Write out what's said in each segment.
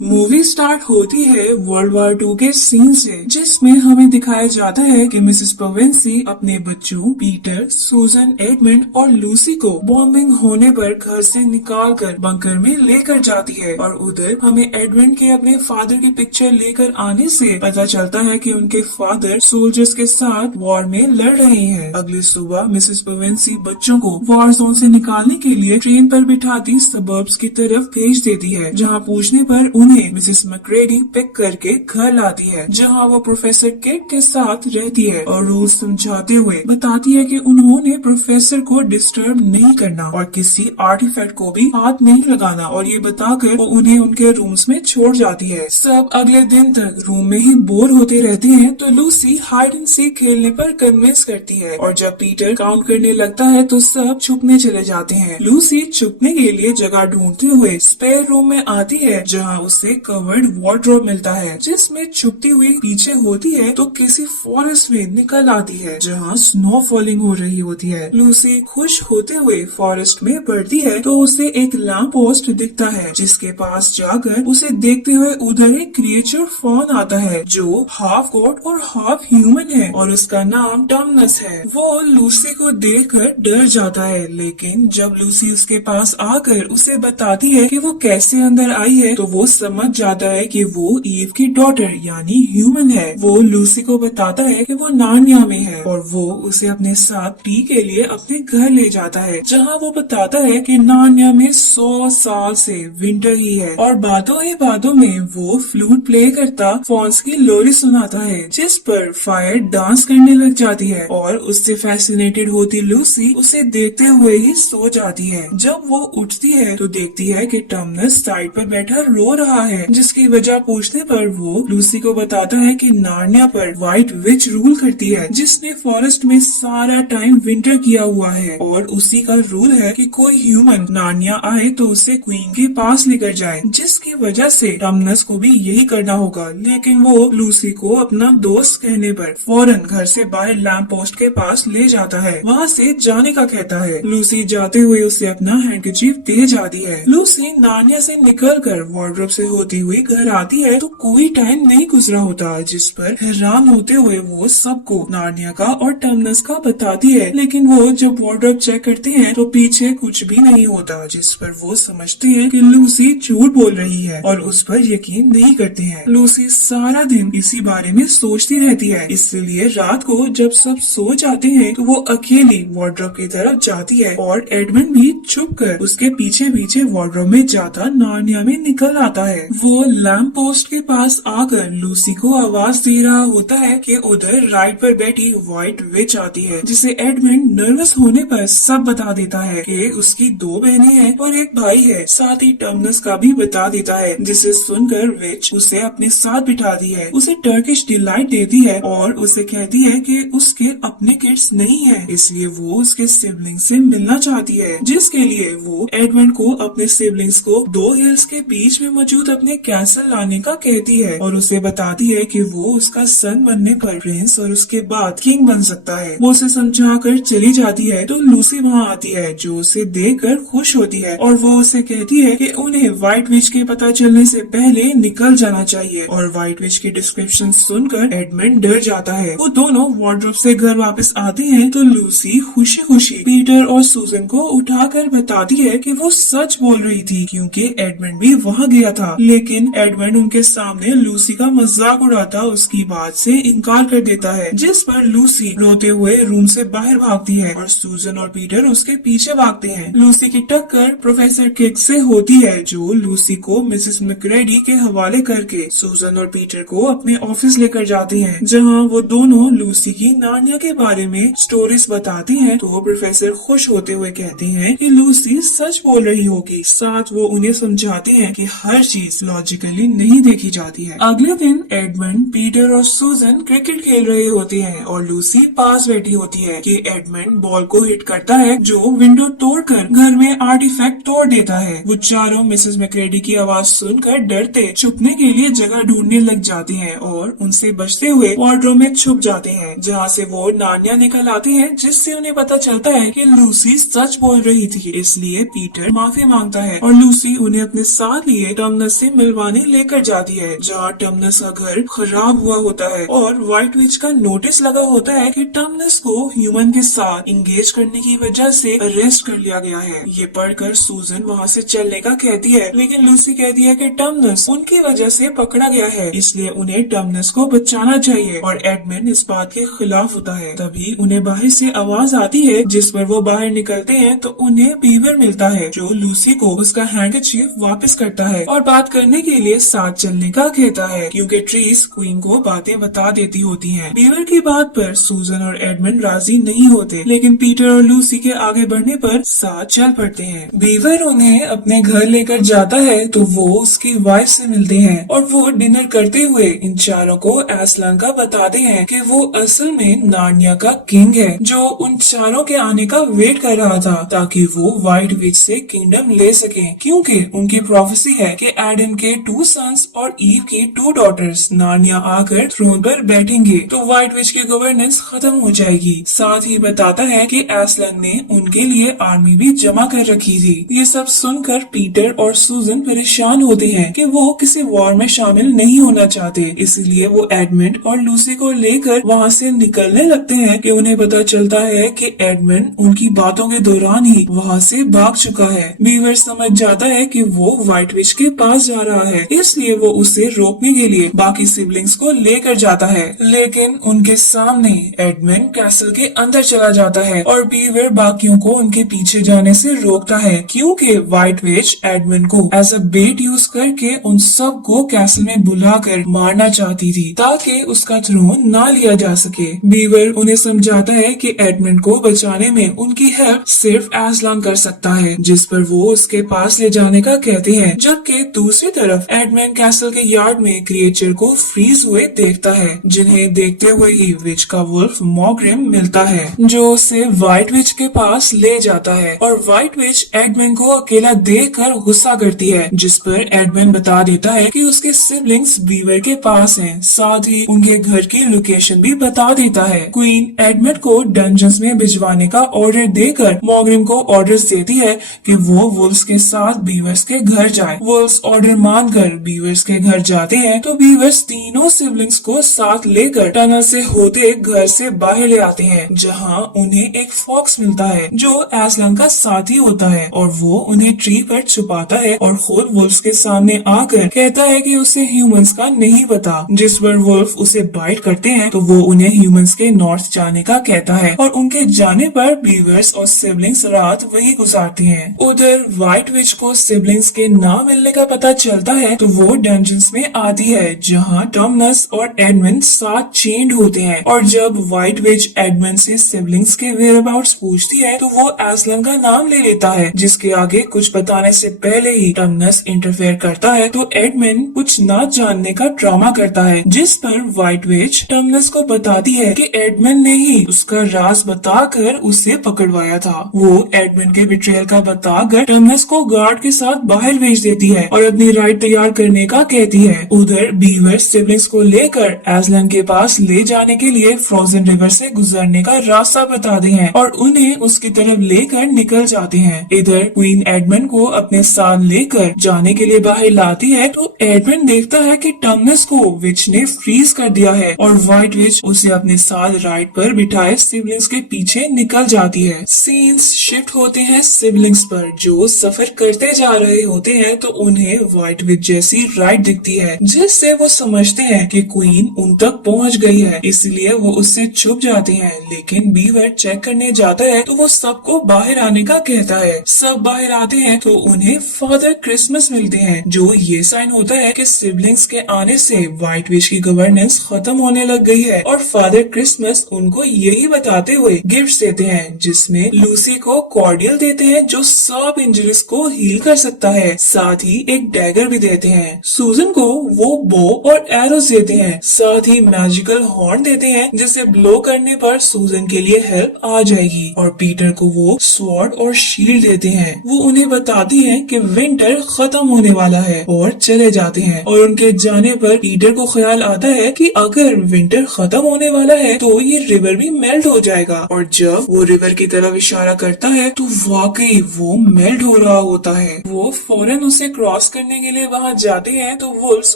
Movie start होती है world war 2 के सीन से, जिसमें हमें दिखाया जाता है कि मिसेस पेवेंसी अपने बच्चों पीटर, सूजन, एडमंड और लूसी को बॉम्बिंग होने पर घर से निकालकर बंकर में लेकर जाती है। और उधर हमें एडमंड के अपने फादर की पिक्चर लेकर आने से पता चलता है कि उनके फादर सोल्जर्स के साथ वॉर में लड़ रहे हैं। अगली सुबह मिसेस पेवेंसी बच्चों को वॉर जोन से निकालने के लिए ट्रेन पर बिठाती सबर्ब्स की तरफ भेज देती है, जहाँ पूछने पर उन्हें मिसेस मैक्रेडी पिक करके घर लाती है, जहां वो प्रोफेसर किड के साथ रहती है और रूल्स समझाते हुए बताती है कि उन्होंने प्रोफेसर को डिस्टर्ब नहीं करना और किसी आर्टिफैक्ट को भी हाथ नहीं लगाना, और ये बताकर वो उन्हें उनके रूम्स में छोड़ जाती है। सब अगले दिन तक रूम में ही बोर होते रहते हैं, तो लूसी हाइड एंड सीक खेलने पर कन्विंस करती है, और जब पीटर काउंट करने लगता है तो सब छुपने चले जाते हैं। लूसी छुपने के लिए जगह ढूंढते हुए स्पेयर रूम में आती है, जहाँ उसे कवर्ड वार्डरोब मिलता है, जिसमें छुपती हुई पीछे होती है तो किसी फॉरेस्ट में निकल आती है, जहाँ स्नो फॉलिंग हो रही होती है। लूसी खुश होते हुए फॉरेस्ट में बढ़ती है तो उसे एक लैंप पोस्ट दिखता है, जिसके पास जाकर उसे देखते हुए उधर एक क्रिएचर फॉन आता है जो हाफ गॉड और हाफ ह्यूमन है, और उसका नाम टर्मिनस है। वो लूसी को देखकर डर जाता है, लेकिन जब लूसी उसके पास आकर उसे बताती है कि वो कैसे अंदर आई है तो वो समझ जाता है कि वो ईव की डॉटर यानी ह्यूमन है। वो लूसी को बताता है कि वो नार्निया में है, और वो उसे अपने साथ टी के लिए अपने घर ले जाता है, जहाँ वो बताता है कि नार्निया में 100 साल से विंटर ही है, और बातों ही बातों में वो फ्लूट प्ले करता फॉन्स की लोरी सुनाता है, जिस पर फायर डांस करने लग जाती है, और उससे फैसिनेटेड होती लूसी उसे देखते हुए ही सो जाती है। जब वो उठती है तो देखती है कि टर्मिनस साइड पर बैठा रो रहा है, जिसकी वजह पूछने पर वो लूसी को बताता है कि नार्निया पर व्हाइट विच रूल करती है, जिसने फॉरेस्ट में सारा टाइम विंटर किया हुआ है, और उसी का रूल है कि कोई ह्यूमन नार्निया आए तो उसे क्वीन के पास लेकर जाए, जिसकी वजह से टर्मिनस को भी यही करना होगा। लेकिन वो लूसी को अपना दोस्त कहने पर फौरन घर से बाहर लैंप पोस्ट के पास ले जाता है, वहाँ से जाने का कहता है। लूसी जाते हुए उसे अपना हैंडकरचीफ दे जाती है। लूसी नार्निया से निकलकर वार्डरोब से होती हुई घर आती है तो कोई टाइम नहीं गुजरा होता, जिस पर हैरान होते हुए वो सबको नार्निया का और टर्मिनस का बताती है। लेकिन वो जब वार्डरोब चेक करते हैं तो पीछे कुछ भी नहीं होता, जिस पर वो समझते हैं कि लूसी झूठ बोल रही है और उस पर यकीन नहीं करते हैं। लूसी सारा दिन इसी बारे में सोचती रहती है, इसलिए रात को जब सब सो जाते हैं तो वो अकेली वार्डरोब की तरफ जाती है, और एडमंड भी छुपकर उसके पीछे पीछे वार्डरोब में जाता नार्निया में निकल आता है। वो लैंप पोस्ट के पास आकर लूसी को आवाज दे रहा होता है कि उधर राइट पर बैठी व्हाइट विच आती है, जिसे एडमंड नर्वस होने पर सब बता देता है कि उसकी 2 बहनें हैं और एक भाई है, साथ ही टर्मिनस का भी बता देता है, जिसे सुनकर विच उसे अपने साथ बिठाती है, उसे टर्किश डिलाइट देती है और उसे कहती है कि उसके अपने किड्स नहीं है, इसलिए वो उसके सिबलिंग से मिलना चाहती है, जिसके लिए वो एडमंड को अपने सिबलिंग्स को 2 हिल्स के बीच में मौजूद अपने कैसल लाने का कहती है, और उसे बताती है कि वो उसका सन बनने पर प्रिंस और उसके बाद किंग बन सकता है। वो उसे समझा कर चली जाती है तो लूसी वहाँ आती है, जो उसे देखकर खुश होती है, और वो उसे कहती है कि उन्हें व्हाइट विच के पता चलने से पहले निकल जाना चाहिए। और व्हाइट विच की डिस्क्रिप्शन सुनकर एडमंड डर जाता है। वो दोनों वार्डरोब से घर वापस आते हैं तो लूसी खुशी खुशी पीटर और सूजन को उठाकर बताती है कि वो सच बोल रही थी, क्योंकि एडमंड भी वहाँ गया था। लेकिन एडमंड उनके सामने लूसी का मजाक उड़ाता उसकी बात से इनकार कर देता है, जिस पर लूसी रोते हुए रूम से बाहर भागती है और सूजन और पीटर उसके पीछे भागते हैं। लूसी की टक्कर प्रोफेसर किड से होती है, जो लूसी को मिसेस मैक्रेडी के हवाले करके सूजन और पीटर को अपने ऑफिस लेकर जाते हैं, जहाँ वो दोनों लूसी की नार्निया के बारे में स्टोरीज बताती हैं। तो प्रोफेसर खुश होते हुए कहते हैं कि लूसी सच बोल रही होगी। साथ वो उन्हें समझाते हैं कि हर चीज लॉजिकली नहीं देखी जाती है। अगले दिन एडमंड, पीटर और सूजन क्रिकेट खेल रहे होते हैं और लूसी पास बैठी होती है कि एडमंड बॉल को हिट करता है, जो विंडो तोड़कर घर में आर्टिफैक्ट तोड़ देता है। वो चारों मिसेस मैक्रेडी की आवाज सुनकर डरते छुपने के लिए जगह ढूंढने लग जाते हैं और उनसे बचते हुए वार्डरोब में छुप जाते हैं, जहाँ से वो नार्निया निकल आती है, जिससे उन्हें पता चलता है कि लूसी सच बोल रही थी। इसलिए पीटर माफी मांगता है और लूसी उन्हें अपने साथ लिए टर्मिनस टर्मिनस से मिलवाने लेकर जाती है, जहाँ टर्मिनस का घर खराब हुआ होता है और व्हाइट विच का नोटिस लगा होता है कि टर्मिनस को ह्यूमन के साथ इंगेज करने की वजह से अरेस्ट कर लिया गया है। ये पढ़कर सूजन वहाँ से चलने का कहती है, लेकिन लूसी कहती है कि टर्मिनस उनकी वजह से पकड़ा गया है, इसलिए उन्हें टर्मिनस को बचाना चाहिए और एडमंड इस बात के खिलाफ होता है। तभी उन्हें बाहर से आवाज आती है, जिस पर वो बाहर निकलते हैं तो उन्हें बीवर मिलता है, जो लूसी को उसका हैंडकरचीफ वापस करता है और बात करने के लिए साथ चलने का कहता है, क्योंकि ट्रीज क्वीन को बातें बता देती होती हैं। बीवर की बात पर सूजन और एडमंड राजी नहीं होते, लेकिन पीटर और लूसी के आगे बढ़ने पर साथ चल पड़ते हैं। बीवर उन्हें अपने घर लेकर जाता है तो वो उसकी वाइफ से मिलते हैं और वो डिनर करते हुए इन चारों को एस्लान का बताते हैं कि वो असल में नार्निया का किंग है, जो उन चारों के आने का वेट कर रहा था ताकि वो व्हाइट विच से किंगडम ले सके, क्योंकि उनकी प्रोफेसी है कि एडम के 2 सन्स और ईव की 2 डॉटर्स नार्निया आकर थ्रोन पर बैठेंगे तो व्हाइट विच की गवर्नेंस खत्म हो जाएगी। साथ ही बताता है कि एस्लान ने उनके लिए आर्मी भी जमा कर रखी थी। ये सब सुनकर पीटर और सूजन परेशान होते हैं कि वो किसी वॉर में शामिल नहीं होना चाहते, इसलिए वो एडमंड और लूसी को लेकर वहाँ से निकलने लगते हैं कि उन्हें पता चलता है कि एडमंड उनकी बातों के दौरान ही वहाँ से भाग चुका है। बीवर समझ जाता है कि वो व्हाइट विच के पास जा रहा है, इसलिए वो उसे रोकने के लिए बाकी सिबलिंग्स को लेकर जाता है, लेकिन उनके सामने एडमंड कैसल के अंदर चला जाता है और बीवर बाकियों को उनके पीछे जाने से रोकता है, क्योंकि व्हाइट विच एडमंड को एज अ बेट यूज करके उन सब को कैसल में बुलाकर मारना चाहती थी ताकि उसका थ्रोन ना लिया जा सके। बीवर उन्हें समझाता है कि एडमंड को बचाने में उनकी हेल्प सिर्फ एस्लान कर सकता है, जिस पर वो उसके पास ले जाने का कहते हैं, जबकि दूसरी तरफ एडमंड कैसल के यार्ड में क्रिएचर को फ्रीज हुए देखता है, जिन्हें देखते हुए ही विच का वुल्फ मॉग्रिम मिलता है, जो उसे व्हाइट विच के पास ले जाता है और व्हाइट विच एडमंड को अकेला देखकर गुस्सा करती है, जिस पर एडमंड बता देता है कि उसके सिबलिंग्स बीवर के पास हैं, साथ ही उनके घर की लोकेशन भी बता देता है। क्वीन एडमंड को डंजन्स में भिजवाने का ऑर्डर देकर मॉग्रिम को ऑर्डर्स देती है कि वो वुल्फ्स के साथ बीवर्स के घर जाए। वुल्फ्स ऑर्डर मानकर बीवर्स के घर जाते हैं तो बीवर्स तीनों सिबलिंग्स को साथ लेकर टनल से होते घर से बाहर ले आते हैं, जहां उन्हें एक फॉक्स मिलता है जो एस्लान का साथी होता है और वो उन्हें ट्री पर छुपाता है और खुद वुल्फ्स के सामने आकर कहता है कि उसे ह्यूमंस का नहीं पता, जिस पर वुल्फ उसे बाइट करते हैं तो वो उन्हें ह्यूमंस के नॉर्थ जाने का कहता है और उनके जाने पर बीवर्स और सिबलिंग्स रात वहीं गुजारती हैं। उधर व्हाइट विच को सिबलिंग्स के ना मिलने का पता चलता है तो वो डंजन्स में आती है, जहां टर्मिनस और एडमंड साथ चेंड होते हैं और जब व्हाइट विच एडमंड से सिबलिंग्स के वेयरअबाउट्स पूछती है तो वो एस्लान का नाम ले लेता है, जिसके आगे कुछ बताने से पहले ही टर्मिनस इंटरफेयर करता है तो एडमंड कुछ ना जानने का ड्रामा करता है, जिस पर व्हाइट विच टर्मिनस को बताती है कि एडमंड ने ही उसका राज बताकर उसे पकड़वाया था। वो एडमंड के बिट्रेयल का बताकर टर्मिनस को गार्ड के साथ बाहर भेज देती है और अपनी राइड तैयार करने का कहती है। उधर बीवर सिबलिंग्स को लेकर एस्लान के पास ले जाने के लिए फ्रोजन रिवर से गुजरने का रास्ता बताते हैं और उन्हें उसकी तरफ लेकर निकल जाते हैं। इधर क्वीन एडमंड को अपने साथ लेकर जाने के लिए बाहर लाती है तो एडमंड देखता है कि टर्मिनस को विच ने फ्रीज कर दिया है और व्हाइट विच उसे अपने साथ राइड पर बिठाए सिबलिंग्स के पीछे निकल जाती है। सीन्स शिफ्ट होते हैं सिबलिंग्स पर, जो सफर करते जा रहे होते हैं तो उन्हें व्हाइट विच जैसी राइड दिखती है, जिससे वो समझते हैं कि क्वीन उन तक पहुंच गई है, इसलिए वो उससे छुप जाते हैं। लेकिन बीवर चेक करने जाता है तो वो सबको बाहर आने का कहता है। सब बाहर आते हैं तो उन्हें फादर क्रिसमस मिलते हैं, जो ये साइन होता है कि सिबलिंग्स के आने से व्हाइट विच की गवर्नेंस खत्म होने लग गई है और फादर क्रिसमस उनको यही बताते हुए गिफ्ट्स देते हैं, जिसमें लूसी को कॉर्डियल देते हैं जो सब इंजरीज को हील कर सकता है, साथ ही एक डैगर भी देते हैं। सूजन को वो बो और एरोस देते हैं, साथ ही मैजिकल हॉर्न देते हैं जिसे ब्लो करने पर सूजन के लिए हेल्प आ जाएगी और पीटर को वो स्वॉर्ड और शील्ड देते हैं। वो उन्हें बताती हैं कि विंटर खत्म होने वाला है और चले जाते हैं और उनके जाने पर पीटर को ख्याल आता है कि अगर विंटर खत्म होने वाला है तो ये रिवर भी मेल्ट हो जाएगा और जब वो रिवर की तरफ इशारा करता है तो वाकई वो मेल्ट हो रहा होता है। वो फौरन उसे क्रॉस करने के लिए वहाँ जाते हैं तो वुल्फ्स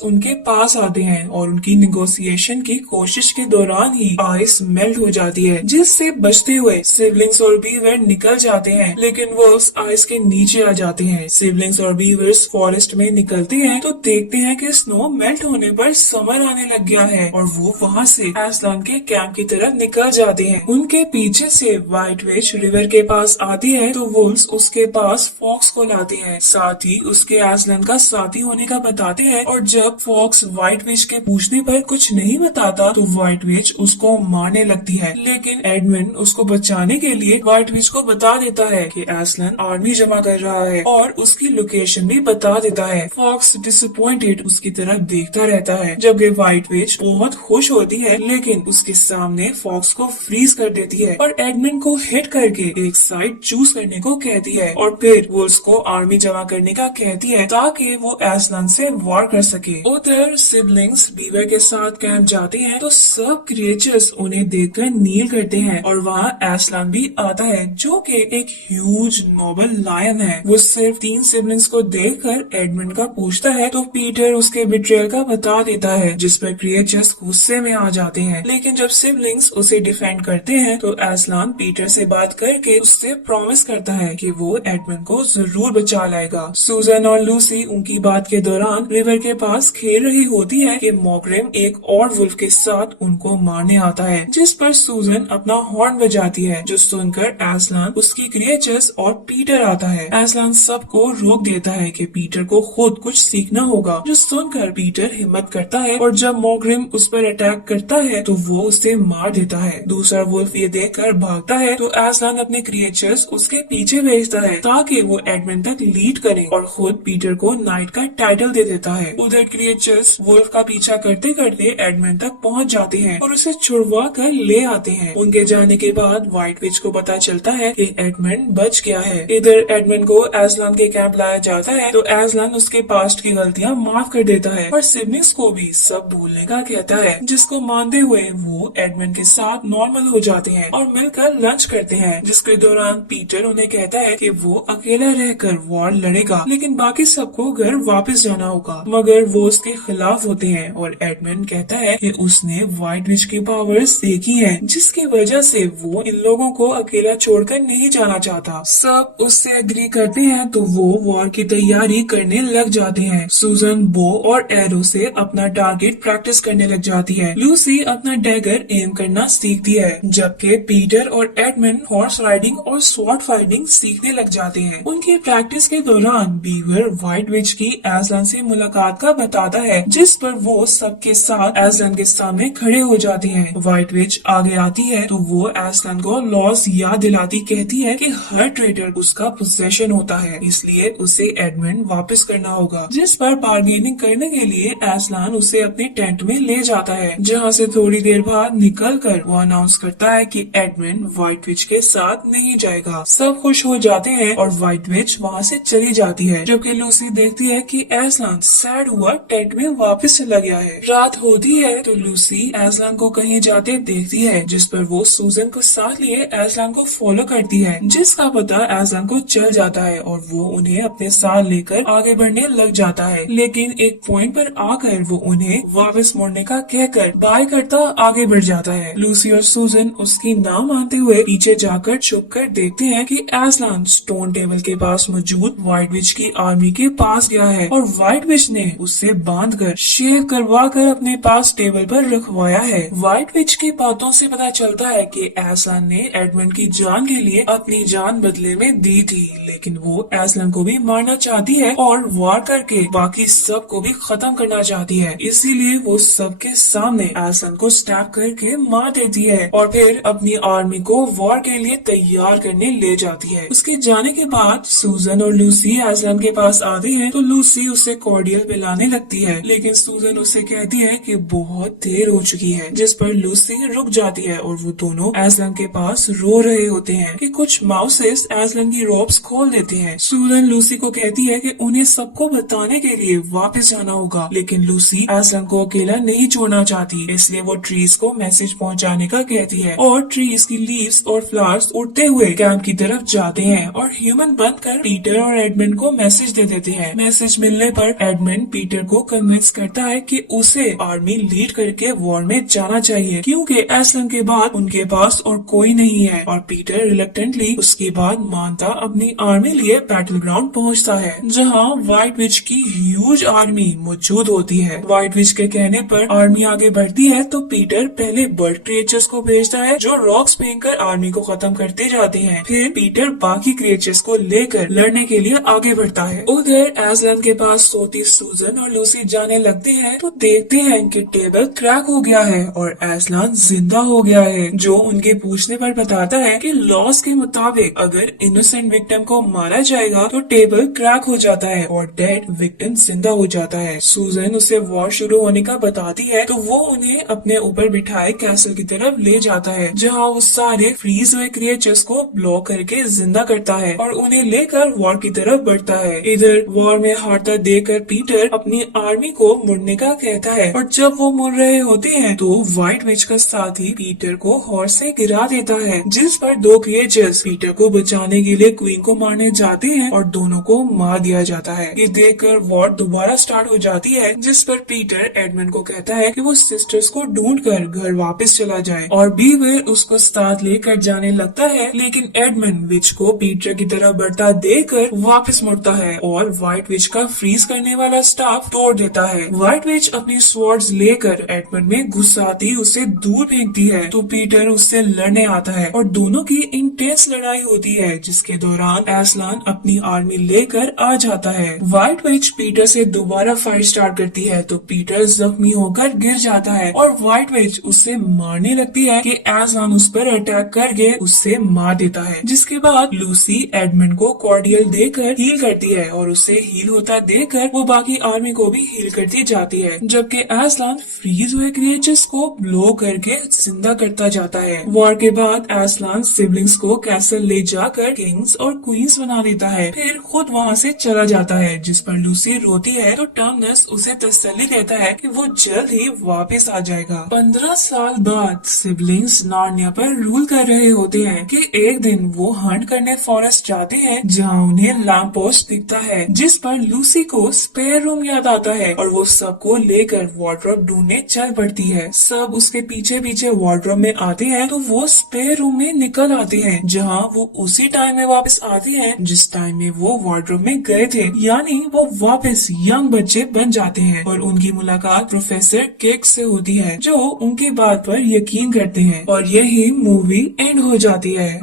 उनके पास आते हैं और उनकी निगोशिएशन की कोशिश के दौरान ही आइस मेल्ट हो जाती है, जिससे बचते हुए सिबलिंग्स और बीवर निकल जाते हैं, लेकिन वुल्फ्स आइस के नीचे आ जाते हैं। सिबलिंग्स और बीवर्स फॉरेस्ट में निकलते हैं तो देखते हैं कि स्नो मेल्ट होने पर समर आने लग गया है और वो वहाँ से असलान के कैंप की तरफ निकल जाते हैं। उनके पीछे से व्हाइट विच रिवर के पास आती है तो वुल्फ्स उसके पास फॉक्स को लाते हैं, साथ ही उसके असलान का साथी होने का बताते हैं। और जब फॉक्स व्हाइट विच के पूछने पर कुछ नहीं बताता तो व्हाइट विच उसको मारने लगती है, लेकिन एडमंड उसको बचाने के लिए व्हाइट विच को बता देता है कि असलान आर्मी जमा कर रहा है और उसकी लोकेशन भी बता देता है। फॉक्स डिसअपॉइंटेड उसकी तरफ देखता रहता है, जबकि व्हाइट विच बहुत खुश होती है, लेकिन उसके सामने फॉक्स को फ्रीज कर देती है और एडमंड को हिट करके एक साइड चूज करने को कहती है और फिर वो उसको आर्मी जमा करने का कहती है ताकि वो असलान से वॉर कर सके। उधर सिबलिंग्स बीवर के साथ कैंप जाते हैं तो सब क्रिएचर्स उन्हें देखकर नील करते हैं और वहाँ असलान भी आता है जो कि एक ह्यूज नोबल लायन है। वो सिर्फ 3 सिबलिंग्स को देखकर एडमंड का पूछता है तो पीटर उसके बिट्रेयल का बता देता है, जिस पर क्रिएचर्स गुस्से में आ जाते हैं, लेकिन जब सिबलिंग्स उसे डिफेंड करते हैं तो असलान पीटर से बात करके उससे प्रॉमिस करता है कि वो एडमंड को जरूर बचा लाएगा। सूजन और लूसी उनकी बात के दौरान रिवर के पास खेल रही होती है कि मॉग्रिम एक और वुल्फ के साथ उनको मारने आता है, जिस पर सूजन अपना हॉर्न बजाती है, जो सुनकर असलान, उसकी क्रिएचर्स और पीटर आता है। असलान सबको रोक देता है कि पीटर को खुद कुछ सीखना होगा, जो सुनकर पीटर हिम्मत करता है और जब मॉग्रिम उस पर अटैक करता है तो वो उसे मार देता है। दूसरा वुल्फ ये देखकर भागता है तो असलान अपने क्रिएचर्स उसके पीछे भेजता है ताकि वो एडमंड तक लीड करे और खुद पीटर को नाइट का टाइटल दे देता है। उधर क्रिएचर्स वुल्फ का पीछा करते करते एडमंड तक पहुंच जाते हैं और उसे छुड़वा कर ले आते हैं। उनके जाने के बाद व्हाइट विच को पता चलता है कि एडमंड बच गया है। इधर एडमंड को असलान के कैंप लाया जाता है तो असलान उसके पास्ट की गलतियां माफ कर देता है और सिबलिंग्स को भी सब भूलने का कहता है, जिसको मानते हुए वो एडमंड के साथ नॉर्मल हो जाते हैं और मिलकर लंच करते हैं, जिसके दौरान पीटर उन्हें कहता है कि वो अकेला रहकर वॉर लड़ेगा, लेकिन बाकी सबको घर वापस जाना होगा, मगर वो उसके खिलाफ होते हैं और एडमंड कहता है कि उसने व्हाइट विच की पावर्स देखी हैं, जिसकी वजह से वो इन लोगों को अकेला छोड़कर नहीं जाना चाहता। सब उससे एग्री करते हैं तो वो वॉर की तैयारी करने लग जाते हैं। सूजन बो और एरो से अपना टारगेट प्रैक्टिस करने लग जाती है। लूसी अपना डैगर एम करना सीखती है, जबकि पीटर और एडमंड हॉर्स राइडिंग और स्वॉर्ड फाइटिंग सीखने लग जाते हैं। उनकी प्रैक्टिस के दौरान बीवर व्हाइट विच की असलान से मुलाकात का बताता है, जिस पर वो सबके साथ असलान के सामने खड़े हो जाते हैं। व्हाइट विच आगे आती है तो वो असलान को लॉस याद दिलाती कहती है कि हर ट्रेडर उसका पोजेशन होता है, इसलिए उसे एडमंड वापस करना होगा, जिस पर बार्गेनिंग करने के लिए असलान उसे अपने टेंट में ले जाता है, जहाँ से थोड़ी देर बाद निकलकर वो अनाउंस करता है कि एडमंड व्हाइट विच के साथ नहीं जाएगा। सब खुश हो जाते हैं और व्हाइट विच वहाँ से चली जाती है, जबकि लूसी देखती है कि असलान सैड हुआ टेंट में वापस चला गया है। रात होती है तो लूसी असलान को कहीं जाते देखती है, जिस पर वो सूजन को साथ लिए असलान को फॉलो करती है, जिसका पता असलान को चल जाता है और वो उन्हें अपने साथ लेकर आगे बढ़ने लग जाता है, लेकिन एक पॉइंट पर आकर वो उन्हें वापस मुड़ने का कहकर बाय करता आगे बढ़ जाता है। लूसी और सूजन उसकी ना मानते हुए पीछे जाकर छुप कर देखते हैं कि असलान स्टोन टेबल के पास मौजूद व्हाइट विच की आर्मी के पास गया है और व्हाइट विच ने उससे बांधकर शेव करवा कर अपने पास टेबल पर रखवाया है। व्हाइट विच की बातों से पता चलता है कि असलान ने एडमंड की जान के लिए अपनी जान बदले में दी थी, लेकिन वो असलान को भी मारना चाहती है और वार करके बाकी सब को भी खत्म करना चाहती है, इसीलिए वो सबके सामने असलान को स्टैप करके मार देती है और फिर अपनी आर्मी को वॉर के लिए तैयार करने ले जाती है। उसके जाने के बाद सूजन और लूसी असलान के पास आती है तो लूसी उसे कॉर्डियल पिलाने लगती है, लेकिन सूजन उसे कहती है कि बहुत देर हो चुकी है, जिस पर लूसी रुक जाती है और वो दोनों असलान के पास रो रहे होते हैं कि कुछ माउसेस असलान की रोप्स खोल देते हैं। सूजन लूसी को कहती है कि उन्हें सबको बताने के लिए वापस जाना होगा, लेकिन लूसी असलान को अकेला नहीं छोड़ना चाहती, इसलिए वो ट्रीज को मैसेज पहुंचाने का कहती है और ट्रीज की लीव्स और फ्लावर्स उड़ते हुए कैंप की तरफ जाते हैं और ह्यूमन बनकर पीटर और एडमंड को मैसेज दे देते हैं हैं। मैसेज मिलने पर एडमंड पीटर को कन्विंस करता है कि उसे आर्मी लीड करके वॉर में जाना चाहिए, क्योंकि एस्लन के बाद उनके पास और कोई नहीं है। और पीटर रिलक्टेंटली उसकी बात मानता अपनी आर्मी लिए बैटल ग्राउंड पहुँचता है, जहाँ व्हाइट विच की ह्यूज आर्मी मौजूद होती है। व्हाइट विच के कहने पर आर्मी आगे बढ़ती है तो पीटर पहले बर्ड क्रिएचर्स को भेजता है जो रॉक्स फेंककर आर्मी को खत्म करते जाते हैं। फिर पीटर बाकी क्रिएचर्स को लेकर लड़ने के लिए आगे बढ़ता है। उधर एस्लन के पास सोती सूजन और लूसी जाने लगते हैं तो देखते हैं कि टेबल क्रैक हो गया है और एस्लन जिंदा हो गया है, जो उनके पूछने पर बताता है कि लॉस के मुताबिक अगर इनोसेंट विक्टिम को मारा जाएगा तो टेबल क्रैक हो जाता है और डेड विक्टिम जिंदा हो जाता है। सूजन उसे वॉर शुरू होने का बताती है तो वो उन्हें अपने ऊपर बिठाए कैसल की तरफ ले जाता है, जहाँ वो सारे फ्रीज हुए क्रिएचर्स को ब्लॉक करके जिंदा करता है और उन्हें लेकर वॉर की तरफ बढ़ता है। इधर वॉर में हारता देखकर पीटर अपनी आर्मी को मुड़ने का कहता है और जब वो मुड़ रहे होते हैं तो व्हाइट विच का साथी पीटर को हॉर्स से गिरा देता है, जिस पर दो क्रिएचर्स पीटर को बचाने के लिए क्वीन को मारने जाते हैं और दोनों को मार दिया जाता है। ये देखकर वॉर दोबारा स्टार्ट हो जाती है, जिस पर पीटर एडमंड को कहता है कि वो सिस्टर्स को ढूंढकर घर वापस चला जाए और बीवर उसको साथ लेकर जाने लगता है, लेकिन एडमंड विच को पीटर की तरफ बढ़ता देखकर वापस मुड़ता है और व्हाइट विच का फ्रीज करने वाला स्टाफ तोड़ देता है। व्हाइट विच अपनी स्वॉर्ड्स लेकर एडमंड में गुस्साती उसे दूर फेंकती है तो पीटर उससे लड़ने आता है और दोनों की इंटेंस लड़ाई होती है, जिसके दौरान एस्लान अपनी आर्मी लेकर आ जाता है। व्हाइट विच पीटर से दोबारा फाइट स्टार्ट करती है तो पीटर जख्मी होकर गिर जाता है और व्हाइट विच उससे मारने लगती है कि एस्लान उस पर अटैक करके उससे मार देता है, जिसके बाद लूसी एडमंड को कॉर्डियल देकर हील करती है और उसे हील होता देखकर वो बाकी आर्मी को भी हील करती जाती है, जबकि एस्लान फ्रीज हुए क्रिएचर्स को ब्लो करके जिंदा करता जाता है। वॉर के बाद एस्लान सिबलिंग्स को कैसल ले जाकर किंग्स और क्वींस बना देता है, फिर खुद वहाँ से चला जाता है, जिस पर लूसी रोती है तो टर्नस उसे तसल्ली देता है कि वो जल्द ही वापस आ जाएगा। 15 साल बाद सिबलिंग्स नार्निया पर रूल कर रहे होते हैं कि एक दिन वो हंट करने फॉरेस्ट जाते हैं, जहाँ उन्हें लैंप पोस्ट दिखता है, जिस पर लूसी को स्पेयर रूम याद आता है और वो सबको लेकर वार्डरोब ढूंढने चल पड़ती है। सब उसके पीछे पीछे वार्डरोब में आते हैं तो वो स्पेयर रूम में निकल आते हैं, जहाँ वो उसी टाइम में वापस आते हैं जिस टाइम में वो वार्डरोब में गए थे, यानी वो वापस यंग बच्चे बन जाते हैं और उनकी मुलाकात प्रोफेसर केक से होती है, जो उनकी बात पर यकीन करते हैं और यही मूवी एंड हो जाती है।